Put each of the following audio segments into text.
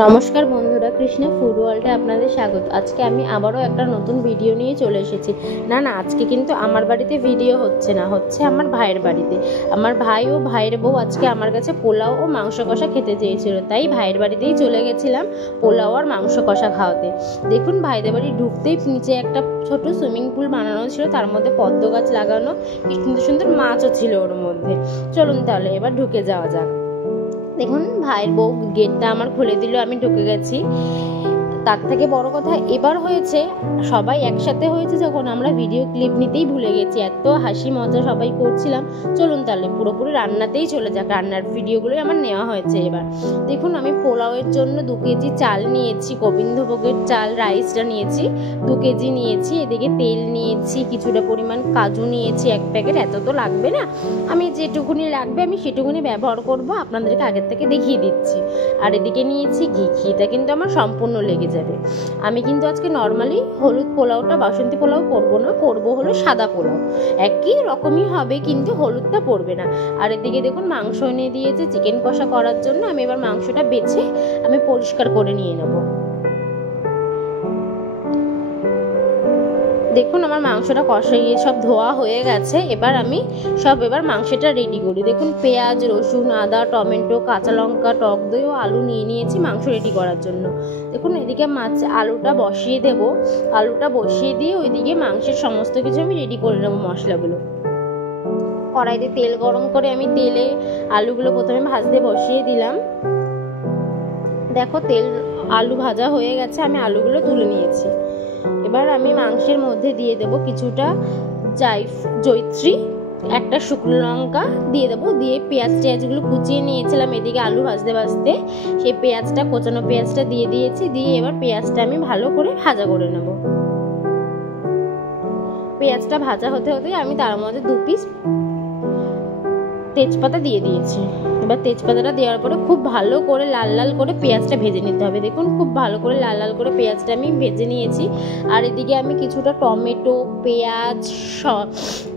নমস্কার বন্ধুরা, কৃষ্ণা ফুড ওয়ার্ল্ডে আপনাদের স্বাগত। আজকে আমি আবারও একটা নতুন ভিডিও নিয়ে চলে এসেছি। আজকে কিন্তু আমার বাড়িতে ভিডিও হচ্ছে না, হচ্ছে আমার ভাইয়ের বাড়িতে। আমার ভাই ও ভাইয়ের বউ আজকে আমার কাছে পোলাও ও মাংস কষা খেতে চেয়েছিল, তাই ভাইয়ের বাড়িতেই চলে গেছিলাম পোলাও আর মাংস কষা খাওয়াতে। দেখুন, ভাইদের বাড়ি ঢুকতেই নিচে একটা ছোট সুইমিং পুল বানানো ছিল, তার মধ্যে পদ্ম গাছ লাগানো, কি সুন্দর সুন্দর মাছও ছিল ওর মধ্যে। চলুন তাহলে এবার ঢুকে যাওয়া যাক। দেখুন, ভাইয়ের বউ গেটটা আমার খুলে দিল, আমি ঢুকে গেছি। তার থেকে বড় কথা এবার হয়েছে, সবাই একসাথে হয়েছে যখন আমরা ভিডিও ক্লিপ নিতেই ভুলে গেছি, এত হাসি মজা সবাই করছিলাম। চলুন তাহলে পুরোপুরি রান্নাতেই চলে যাক, রান্নার ভিডিওগুলোই আমার নেওয়া হয়েছে। এবার দেখুন, আমি পোলাওয়ের জন্য 2 কেজি চাল নিয়েছি, গোবিন্দভোগের চাল, রাইসটা নিয়েছি 2 কেজি নিয়েছি। এদিকে তেল নিয়েছি, কিছুটা পরিমাণ কাজু নিয়েছি 1 প্যাকেট। এত তো লাগবে না, আমি যেটুকুনি লাগবে আমি সেটুকুনি ব্যবহার করব, আপনাদেরকে আগের থেকে দেখিয়ে দিচ্ছি। আর এদিকে নিয়েছি ঘি, ঘিটা কিন্তু আমার সম্পূর্ণ লেগে যাবে। আমি কিন্তু আজকে নর্মালি হলুদ পোলাওটা, বাসন্তী পোলাও করব না, করব হলো সাদা পোলাও। একই রকমই হবে, কিন্তু হলুদটা পড়বে না। আর এদিকে দেখুন, মাংস এনে দিয়েছে চিকেন কষা করার জন্য। আমি এবার মাংসটা বেছে আমি পরিষ্কার করে নিয়ে নেব। দেখুন, আমার মাংসটা কষাইয়ে সব ধোয়া হয়ে গেছে। এবার আমি মাংসটা রেডি করি। দেখুন, পেঁয়াজ, রসুন, আদা, টমেটো, কাঁচা লঙ্কা, টক দই ও আলু নিয়ে নিয়েছি মাংস রেডি করার জন্য। দেখুন, এদিকে আলুটা বসিয়ে দেব। আলুটা বসিয়ে দিয়ে ওইদিকে মাংসের সমস্ত কিছু আমি রেডি করে নেবো, মশলাগুলো। কড়াইতে তেল গরম করে আমি তেলে আলুগুলো প্রথমে ভাজতে বসিয়ে দিলাম। দেখো, আলু ভাজা হয়ে গেছে, আমি আলুগুলো তুলে নিয়েছি। এবার আমি মাংসের মধ্যে দিয়ে দেব কিছুটা জয়িত্রী, একটা শুকনো লঙ্কা দিয়ে দেবো, দিয়ে পেঁয়াজগুলো কুচিয়ে নিয়েছিলাম এদিকে আলু ভাজতে ভাজতে, সেই কোচানো পেঁয়াজটা দিয়ে দিয়েছি। দিয়ে এবার পেঁয়াজটা আমি ভালো করে ভাজা করে নেব। পেঁয়াজটা ভাজা হতে হতে আমি তার মধ্যে 2 পিস তেজপাতা দিয়ে দিয়েছি। এবার তেজপাতাটা দেওয়ার পরে খুব ভালো করে লাল লাল করে পেঁয়াজটা ভেজে নিতে হবে। দেখুন, খুব ভালো করে লাল লাল করে পেঁয়াজটা আমি ভেজে নিয়েছি। আর এদিকে আমি কিছুটা টমেটো, পেঁয়াজ,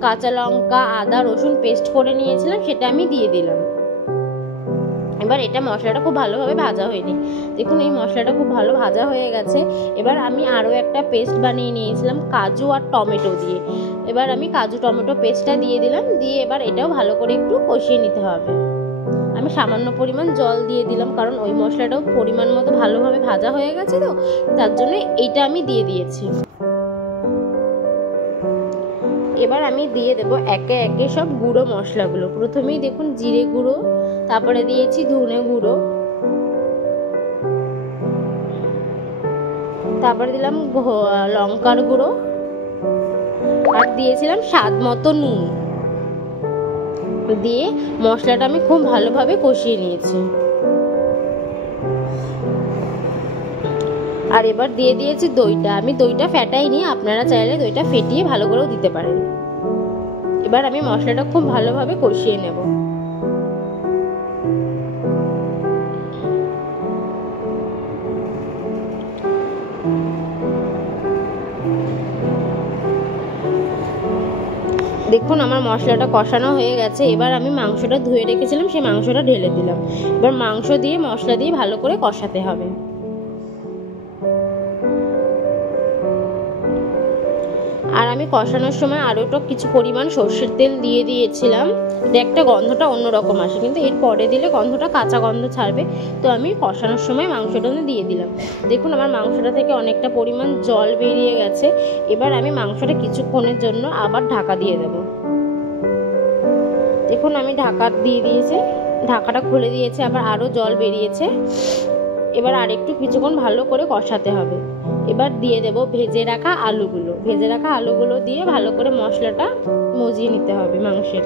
কাঁচা লঙ্কা, আদা, রসুন পেস্ট করে নিয়েছিলাম, সেটা আমি দিয়ে দিলাম। এবার মশলাটা খুব ভালোভাবে ভাজা হয়নি। দেখুন, এই মশলাটা খুব ভালো ভাজা হয়ে গেছে। এবার আমি আরও একটা পেস্ট বানিয়ে নিয়েছিলাম কাজু আর টমেটো দিয়ে। এবার আমি কাজু টমেটো পেস্টটা দিয়ে দিলাম। দিয়ে এবার এটাও ভালো করে একটু কষিয়ে নিতে হবে। আমি সামান্য পরিমাণ জল দিয়ে দিলাম, কারণ ওই মশলাটাও পরিমাণ মতো ভালোভাবে ভাজা হয়ে গেছে, তো তার জন্য এইটা আমি দিয়ে দিয়েছি। এবার আমি দিয়ে দেব একে একে সব গুঁড়ো মশলাগুলো। প্রথমেই দেখুন, জিরে গুঁড়ো, তারপরে দিয়েছি ধনে গুঁড়ো, তারপরে দিলাম লঙ্কার গুঁড়ো, আর দিয়েছিলাম স্বাদ মতো নুন। দিয়ে মশলাটা আমি খুব ভালোভাবে কষিয়ে নিয়েছি। আর এবার দিয়ে দিয়েছি দইটা। আমি দইটা ফেটাইনি, আপনারা চাইলে দইটা ফেটিয়ে ভালো করেও দিতে পারেন। এবার আমি মশলাটা খুব ভালোভাবে কষিয়ে নেব। দেখুন, আমার মশলাটা কষানো হয়ে গেছে। এবার আমি মাংসটা ধুয়ে রেখেছিলাম, সেই মাংসটা ঢেলে দিলাম। এবার মাংস দিয়ে মশলা দিয়ে ভালো করে কষাতে হবে। আর আমি কষানোর সময় আরও একটু কিছু পরিমাণ সর্ষের তেল দিয়ে দিয়েছিলাম। এটা একটা গন্ধটা অন্যরকম আসে, কিন্তু এর পরে দিলে গন্ধটা কাঁচা গন্ধ ছাড়বে। তো আমি কষানোর সময় মাংসটা দিয়ে দিলাম। দেখুন, আমার মাংসটা থেকে অনেকটা পরিমাণ জল বেরিয়ে গেছে। এবার আমি মাংসটা কিছুক্ষণের জন্য আবার ঢাকা দিয়ে দেব। দেখুন, আমি ঢাকা দিয়ে দিয়েছি, ঢাকাটা খুলে দিয়েছে, আবার আরও জল বেরিয়েছে। এবার আরেকটু কিছুক্ষণ ভালো করে কষাতে হবে। এবার দিয়ে দেব ভেজে রাখা আলুগুলো দিয়ে ভালো করে মশলাটা মজিয়ে নিতে হবে মাংসের।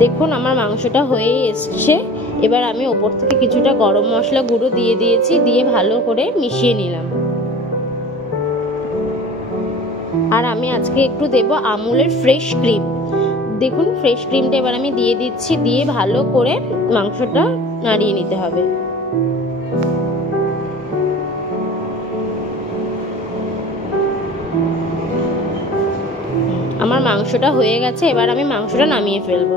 দেখুন, আমার মাংসটা হয়ে এসছে। এবার আমি ওপর থেকে কিছুটা গরম মশলা গুঁড়ো দিয়ে দিয়েছি, দিয়ে ভালো করে মিশিয়ে নিলাম। আর আমি আজকে একটু দেব আমুলের ফ্রেশ ক্রিম। দেখুন, ফ্রেশ ক্রিমটা এবার আমি দিয়ে দিচ্ছি। দিয়ে ভালো করে মাংসটা নাড়িয়ে নিতে হবে। আমার মাংসটা হয়ে গেছে, এবার আমি মাংসটা নামিয়ে ফেলবো।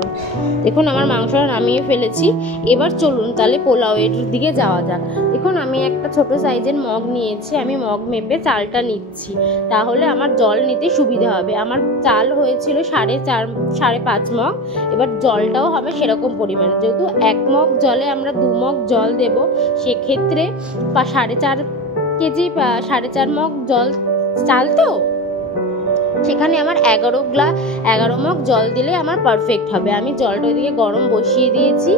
দেখুন আমার মাংসটা নামিয়ে ফেলেছি। এবার চলুন তাহলে পোলাওয়ের দিকে যাওয়া যাক। দেখুন আমি একটা ছোট সাইজের মগ নিয়েছি, আমি মগ মেপে চালটা নিচ্ছি, তাহলে আমার জল নিতে সুবিধা হবে। আমার চাল হয়েছিল 4.5 মগ, এবার জলটাও হবে সেরকম পরিমাণ। যেহেতু 1 মগ জলে আমরা 2 মগ জল দেব, সেক্ষেত্রে 4.5 কেজি 4.5 মগ জল চাল, তো সেখানে আমার 11 মগ জল দিলে আমার পারফেক্ট হবে। আমি জলটা ওইদিকে গরম বসিয়ে দিয়েছি,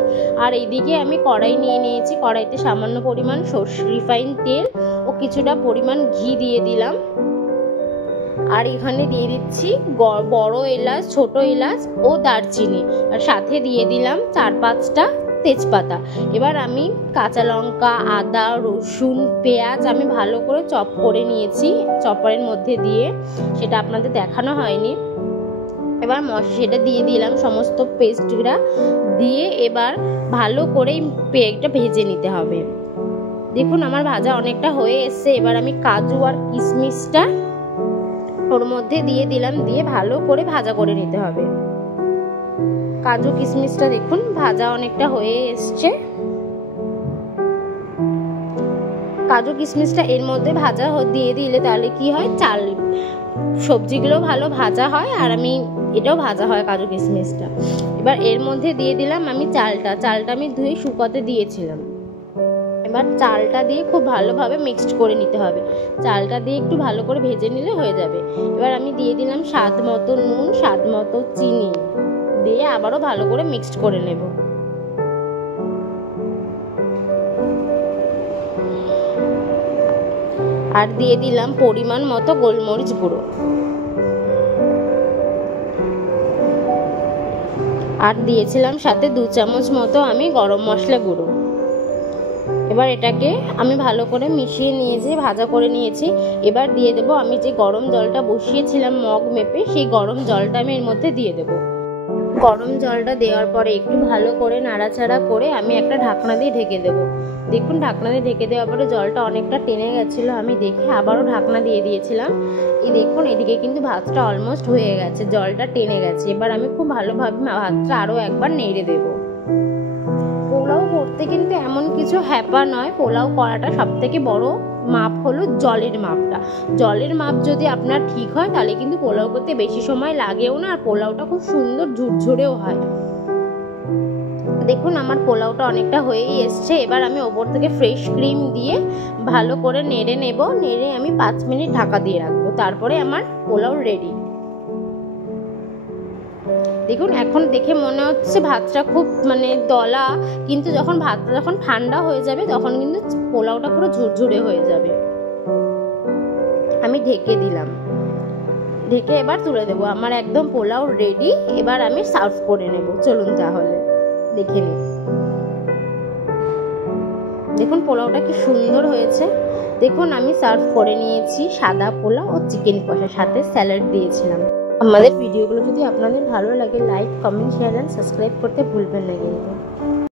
আর এইদিকে আমি কড়াই নিয়ে নিয়েছি। কড়াইতে সামান্য পরিমাণ রিফাইন তেল ও কিছুটা পরিমাণ ঘি দিয়ে দিলাম। আর এখানে দিয়ে দিচ্ছি বড় এলাচ, ছোট এলাচ ও দারচিনি, আর সাথে দিয়ে দিলাম 4-5টা তেজপাতা। এবার আমি কাঁচা লঙ্কা, আদা, রসুন, পেঁয়াজ আমি ভালো করে চপ করে নিয়েছি চপারের মধ্যে দিয়ে, সেটা আপনাদের দেখানো হয়নি। এবার সেটা দিয়ে দিলাম, সমস্ত পেস্টটা দিয়ে এবার ভালো করে পেঁয়াজটা ভেজে নিতে হবে। দেখুন আমার ভাজা অনেকটা হয়ে এসছে। এবার আমি কাজু আর কিশমিশটা ওর মধ্যে দিয়ে দিলাম, দিয়ে ভালো করে ভাজা করে নিতে হবে। কাজু কিশমিশটা দেখুন ভাজা অনেকটা হয়ে এসছে। কাজু কিশমিশটা এর মধ্যে ভাজা দিয়ে দিলে তাহলে কি হয়, চাল সবজিগুলো ভালো ভাজা হয়, আর এটাও ভাজা হয় কাজু কিশমিশটা। এবার এর মধ্যে দিয়ে দিলাম আমি চালটা আমি ধুয়ে শুকাতে দিয়েছিলাম। এবার চালটা দিয়ে খুব ভালোভাবে মিক্সড করে নিতে হবে। চালটা দিয়ে একটু ভালো করে ভেজে নিলে হয়ে যাবে। এবার আমি দিয়ে দিলাম স্বাদ মতো নুন, স্বাদ মতো চিনি দিয়ে আবারও ভালো করে মিক্সড করে নেব। আর দিয়ে দিলাম পরিমাণ মতো গোলমরিচ গুঁড়ো, আর দিয়েছিলাম সাথে 2 চামচ মতো আমি গরম মশলা গুঁড়ো। এবার এটাকে আমি ভালো করে মিশিয়ে নিয়েছি, ভাজা করে নিয়েছি। এবার দিয়ে দেবো আমি যে গরম জলটা বসিয়েছিলাম মগ মেপে, সেই গরম জলটা আমি এর মধ্যে দিয়ে দেবো। গরম জলটা দেওয়ার পরে একটু ভালো করে নাড়াচাড়া করে আমি একটা ঢাকনা দিয়ে ঢেকে দেবো। দেখুন ঢাকনা দিয়ে ঢেকে দেওয়ার পরে জলটা অনেকটা টেনে গেছিলো, আমি দেখে আবারও ঢাকনা দিয়ে দিয়েছিলাম। এই দেখুন এদিকে কিন্তু ভাতটা অলমোস্ট হয়ে গেছে, জলটা টেনে গেছে। এবার আমি খুব ভালোভাবে ভাতটা আরও একবার নেড়ে দেবো। পোলাও করতে কিন্তু এমন কিছু হ্যাপা নয়, পোলাও করাটা সবথেকে বড় মাপ হলো জলের মাপটা। জলের মাপ যদি আপনার ঠিক হয় তাহলে কিন্তু পোলাও করতে বেশি সময় লাগেও না, আর পোলাওটা খুব সুন্দর ঝুরঝুরেও হয়। দেখুন আমার পোলাওটা অনেকটা হয়েই এসছে। এবার আমি ওপর থেকে ফ্রেশ ক্রিম দিয়ে ভালো করে নেড়ে নেব। নেড়ে আমি 5 মিনিট ঢাকা দিয়ে রাখবো, তারপরে আমার পোলাও রেডি। দেখুন এখন দেখে মনে হচ্ছে ভাতটা খুব দলা, কিন্তু ভাতটা যখন ঠান্ডা হয়ে যাবে তখন কিন্তু পোলাওটা পুরো ঝুরঝুরে হয়ে যাবে। আমি ঢেকে দিলাম, ঢেকে এবার তুলে দেবো। আমার একদম পোলাও রেডি। এবার আমি সার্ভ করে নেব। চলুন তাহলে দেখে নিই। দেখুন পোলাওটা কি সুন্দর হয়েছে। দেখুন আমি সার্ভ করে নিয়েছি সাদা পোলাও ও চিকেন কষা, সাথে স্যালাড দিয়েছিলাম। আমাদের ভিডিওগুলো যদি আপনাদের ভালো লাগে like, comment, share and subscribe করতে ভুলবেন না কিন্তু।